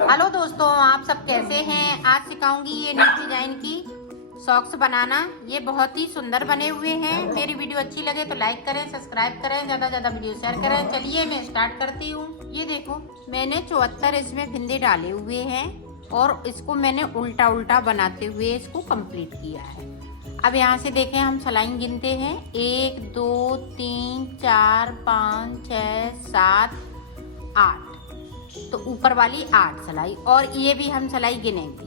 Hello दोस्तों, आप सब कैसे हैं। आज सिखाऊंगी ये न्यू डिजाइन की सॉक्स बनाना। ये बहुत ही सुंदर बने हुए हैं। मेरी वीडियो अच्छी लगे तो लाइक करें, सब्सक्राइब करें, ज़्यादा ज़्यादा वीडियो शेयर करें। चलिए मैं स्टार्ट करती हूँ। ये देखो, मैंने 74 इसमें फिंदे डाले हुए हैं और इसको मैंने उल्टा उल्टा बनाते हुए इसको कंप्लीट किया है। अब यहाँ से देखें, हम सलाइन गिनते हैं। 1 2 3 4 5 6 7 8। तो ऊपर वाली 8 सिलाई, और ये भी हम सिलाई गिनेंगे।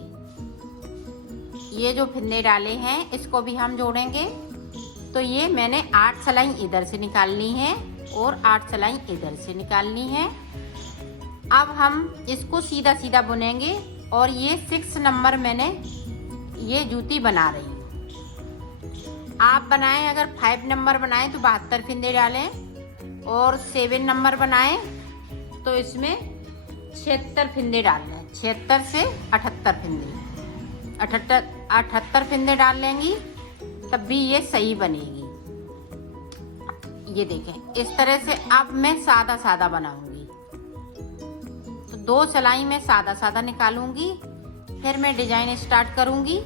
ये जो फिंदे डाले हैं इसको भी हम जोड़ेंगे। तो ये मैंने 8 सिलाई इधर से निकालनी है और 8 सिलाई इधर से निकालनी है। अब हम इसको सीधा सीधा बुनेंगे। और ये 6 नंबर मैंने ये जूती बना रही हूँ। आप बनाएं, अगर 5 नंबर बनाएं तो 72 फिंदे डालें, और 7 नंबर बनाएं तो इसमें 76 फिंदे डालने हैं। 76 से 78 फिंदे, 78 फिंदे डाल लेंगी तब भी ये सही बनेगी। ये देखें, इस तरह से अब मैं सादा सादा बनाऊंगी। तो 2 सिलाई में सादा सादा निकालूंगी, फिर मैं डिजाइन स्टार्ट करूंगी।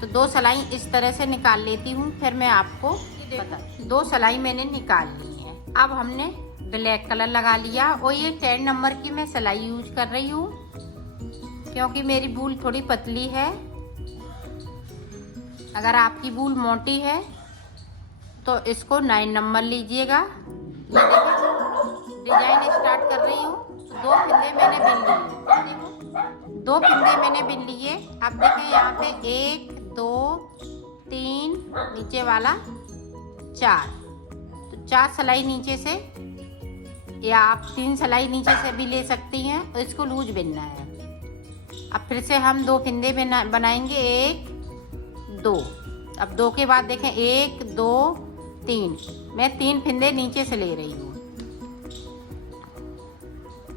तो 2 सिलाई इस तरह से निकाल लेती हूँ, फिर मैं आपको बता। 2 सिलाई मैंने निकाल ली है। अब हमने ब्लैक कलर लगा लिया, और ये 10 नंबर की मैं सिलाई यूज कर रही हूँ क्योंकि मेरी बूल थोड़ी पतली है। अगर आपकी बूल मोटी है तो इसको 9 नंबर लीजिएगा। ये देखिए, डिजाइन स्टार्ट कर रही हूँ। 2 फिंदे मैंने बिन लिए। देखो, 2 फिंदे मैंने बिन लिए। अब देखें, यहाँ पे 1 2 3, नीचे वाला 4। तो 4 सिलाई नीचे से, या आप 3 सिलाई नीचे से भी ले सकती हैं। और इसको लूज बिनना है। अब फिर से हम 2 फिंदे बनाएंगे। 1 2। अब 2 के बाद देखें, 1 2 3। मैं 3 फिंदे नीचे से ले रही हूँ।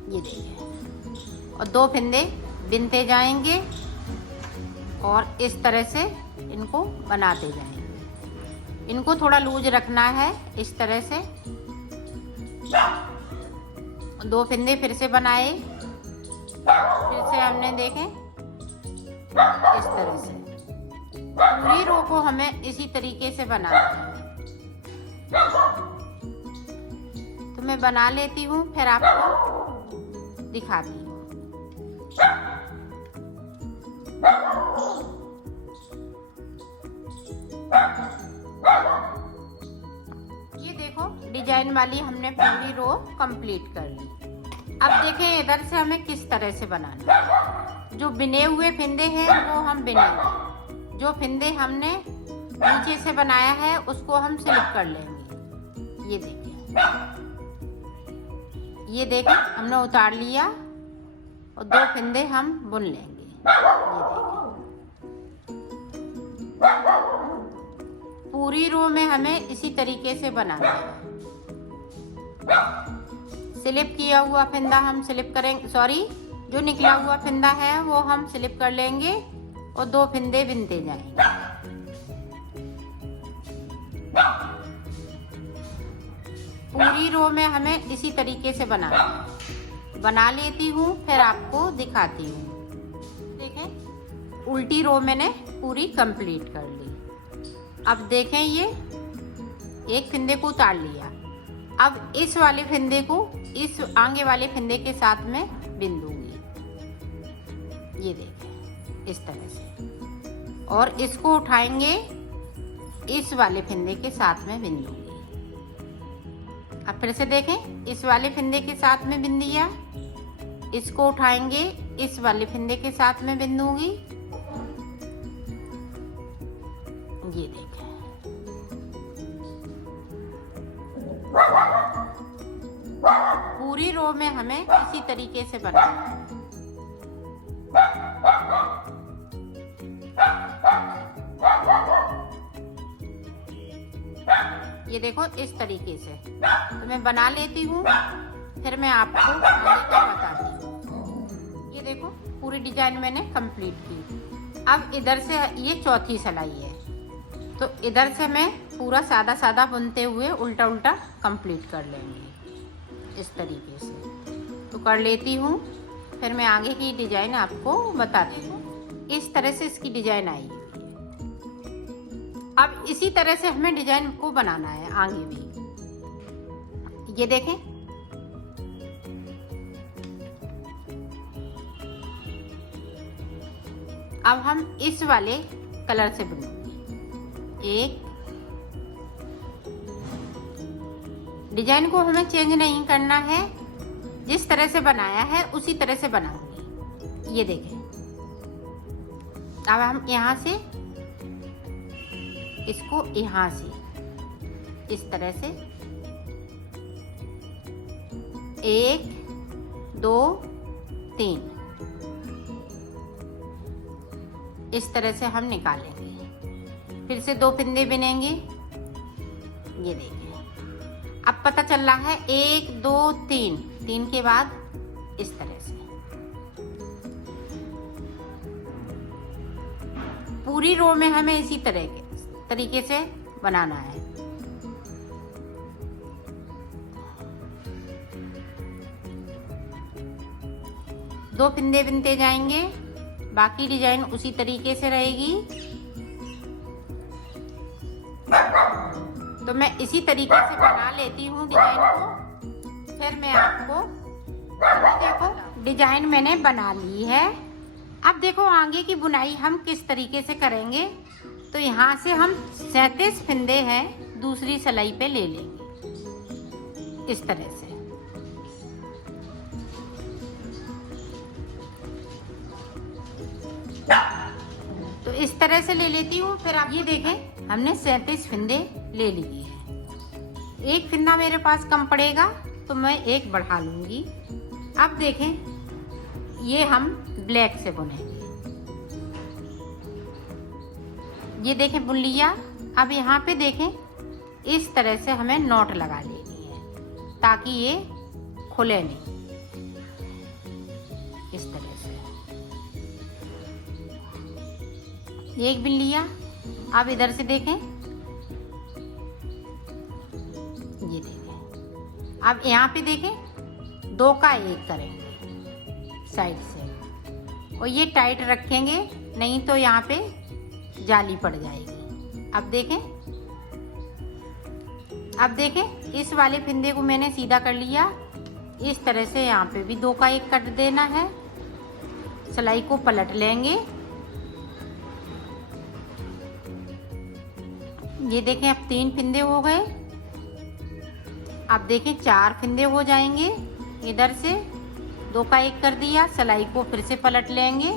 ये देखिए, और 2 फिंदे बिनते जाएंगे और इस तरह से इनको बनाते जाएंगे। इनको थोड़ा लूज रखना है इस तरह से। 2 फिंदे फिर से बनाए, फिर से हमने देखें इस तरह से। पूरी रो को हमें इसी तरीके से बनाना है। तो मैं बना लेती हूँ, फिर आपको दिखाती हूँ। ये देखो, डिजाइन वाली हमने पूरी रो कंप्लीट कर ली। अब देखें, इधर से हमें किस तरह से बनाना है। जो बिने हुए फिंदे हैं वो हम बिनेंगे। जो फिंदे हमने नीचे से बनाया है उसको हम स्लिप कर लेंगे। ये देखें, हमने उतार लिया और 2 फिंदे हम बुन लेंगे। ये देखें, पूरी रो में हमें इसी तरीके से बनाना है। स्लिप किया हुआ फिंदा हम स्लिप करेंगे, सॉरी, जो निकला हुआ फिंदा है वो हम स्लिप कर लेंगे और 2 फिंदे बिनते जाएंगे। पूरी रो में हमें इसी तरीके से बनाना है। बना लेती हूँ, फिर आपको दिखाती हूँ। देखें, उल्टी रो मैंने पूरी कंप्लीट कर ली। अब देखें, ये एक फिंदे को उतार लिया। अब इस वाले फिंदे को इस आगे वाले फिंदे के साथ में बिन दूंगी। ये देखें, इस तरह से, और इसको उठाएंगे, इस वाले फिंदे के साथ में बिन दूंगी। अब फिर से देखें, इस वाले फिंदे के साथ में बिन दिया। इसको उठाएंगे, इस वाले फिंदे के साथ में बिन दूंगी। ये देखें, पूरी रो में हमें इसी तरीके से बनाना है। ये देखो, इस तरीके से। तो मैं बना लेती हूँ, फिर मैं आपको आगे का बताती हूँ। ये देखो, पूरी डिजाइन मैंने कंप्लीट की। अब इधर से ये चौथी सिलाई है, तो इधर से मैं पूरा सादा सादा बुनते हुए उल्टा उल्टा कंप्लीट कर लेंगे इस तरीके से। तो कर लेती हूँ। फिर मैं आगे की डिजाइन आपको बताती हूँ। इस तरह से इसकी डिजाइन आई हुई है। अब इसी तरह से हमें डिजाइन को बनाना है आगे भी। ये देखें, अब हम इस वाले कलर से बुनेंगे। एक डिजाइन को हमें चेंज नहीं करना है, जिस तरह से बनाया है उसी तरह से बनाऊंगी। ये देखें, अब हम यहाँ से इसको यहाँ से इस तरह से 1 2 3 इस तरह से हम निकालेंगे। फिर से 2 फिंदे बिनेंगे। ये देखिए, अब पता चल रहा है 1 2 3 के बाद इस तरह से पूरी रो में हमें इसी तरीके से बनाना है। दो फिंदे बिनते जाएंगे, बाकी डिजाइन उसी तरीके से रहेगी। तो मैं इसी तरीके से बना लेती हूँ डिजाइन को, फिर मैं आपको देखो डिजाइन मैंने बना ली है। अब देखो आगे की बुनाई हम किस तरीके से करेंगे। तो यहाँ से हम 37 फिंदे हैं दूसरी सिलाई पे ले लेंगे इस तरह से। तो इस तरह से ले लेती हूँ। फिर आप ये देखें, हमने 37 फिंदे ले लिए हैं। एक फिंदा मेरे पास कम पड़ेगा तो मैं एक बढ़ा लूंगी। अब देखें, ये हम ब्लैक से बुनेंगे। ये देखें बुन लिया। अब यहाँ पे देखें, इस तरह से हमें नॉट लगा लेनी है ताकि ये खुले नहीं। इस तरह से एक बिन लिया। अब इधर से देखें, ये देखें। अब यहाँ पे देखें, 2 का 1 करेंगे साइड से, और ये टाइट रखेंगे, नहीं तो यहाँ पे जाली पड़ जाएगी। अब देखें इस वाले फिंदे को मैंने सीधा कर लिया। इस तरह से यहाँ पे भी 2 का 1 कट देना है। सिलाई को पलट लेंगे। ये देखें, अब 3 फिंदे हो गए। अब देखें 4 फिंदे हो जाएंगे। इधर से 2 का 1 कर दिया, सिलाई को फिर से पलट लेंगे।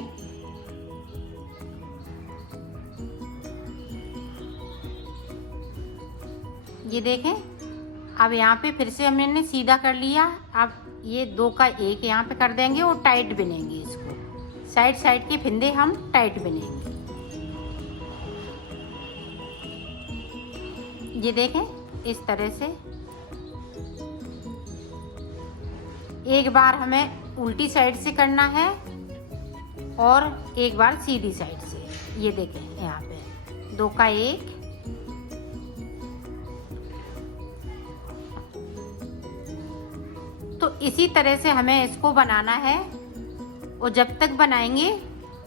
ये देखें, अब यहाँ पे फिर से हमने सीधा कर लिया। अब ये 2 का 1 यहाँ पे कर देंगे और टाइट बिनेंगे इसको। साइड के फिंदे हम टाइट बिनेंगे। ये देखें, इस तरह से एक बार हमें उल्टी साइड से करना है और एक बार सीधी साइड से। ये देखें, यहाँ पे 2 का 1, तो इसी तरह से हमें इसको बनाना है। और जब तक बनाएंगे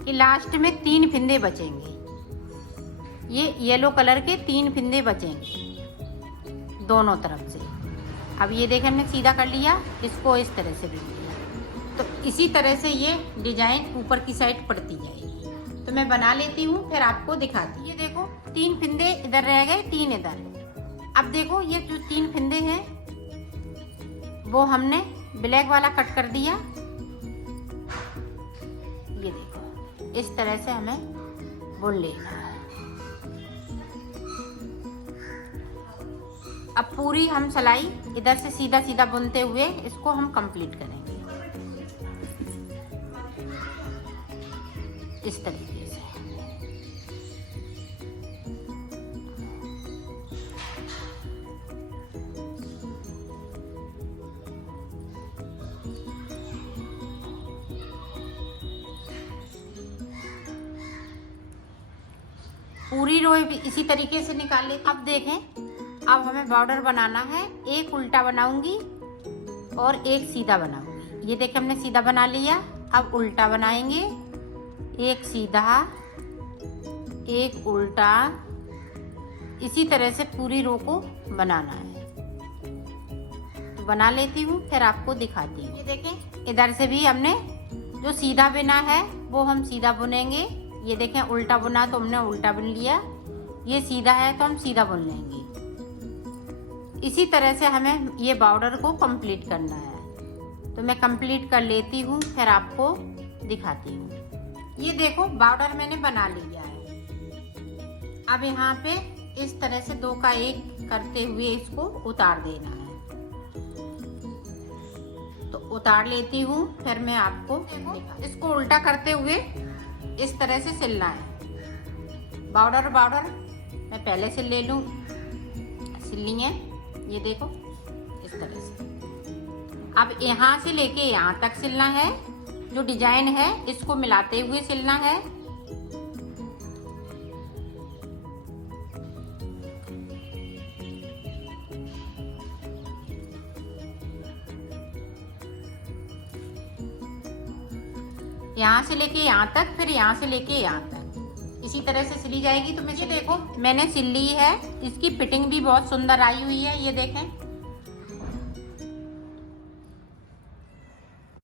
कि लास्ट में 3 फिंदे बचेंगे। ये येलो कलर के 3 फिंदे बचेंगे दोनों तरफ से। अब ये देखें, हमने सीधा कर लिया, इसको इस तरह से बिन लिया। तो इसी तरह से ये डिजाइन ऊपर की साइड पड़ती जाएगी। तो मैं बना लेती हूँ, फिर आपको दिखाती हूँ। ये देखो, 3 फिंदे इधर रह गए, 3 इधर। अब देखो, ये जो 3 फिंदे हैं वो हमने ब्लैक वाला कट कर दिया। ये देखो, इस तरह से हमें बुन लेना है। अब पूरी हम सिलाई इधर से सीधा सीधा बुनते हुए इसको हम कंप्लीट करेंगे इस तरीके से। पूरी रो इसी तरीके से निकाल लेते। अब देखें, अब हमें बॉर्डर बनाना है। एक उल्टा बनाऊंगी और एक सीधा बनाऊंगी। ये देखें, हमने सीधा बना लिया। अब उल्टा बनाएंगे, एक सीधा एक उल्टा, इसी तरह से पूरी रो को बनाना है। तो बना लेती हूँ, फिर आपको दिखाती हूँ। ये देखें, इधर से भी हमने जो सीधा बुना है वो हम सीधा बुनेंगे। ये देखें, उल्टा बुना तो हमने उल्टा बुन लिया, ये सीधा है तो हम सीधा बुन लेंगे। इसी तरह से हमें ये बॉर्डर को कंप्लीट करना है। तो मैं कंप्लीट कर लेती हूँ, फिर आपको दिखाती हूँ। ये देखो, बॉर्डर मैंने बना लिया है। अब यहाँ पे इस तरह से 2 का 1 करते हुए इसको उतार देना है। तो उतार लेती हूँ, फिर मैं आपको इसको उल्टा करते हुए इस तरह से सिलना है। बॉर्डर मैं पहले से ले लूँ, सिल ली है। ये देखो, इस तरह से। अब यहाँ से लेके यहाँ तक सिलना है। जो डिजाइन है इसको मिलाते हुए सिलना है। यहाँ से लेके यहाँ तक, फिर यहाँ से लेके यहाँ तक, इसी तरह से सिली जाएगी। तो मैं ये देखो, मैंने सिल ली है। इसकी फिटिंग भी बहुत सुंदर आई हुई है। ये देखें,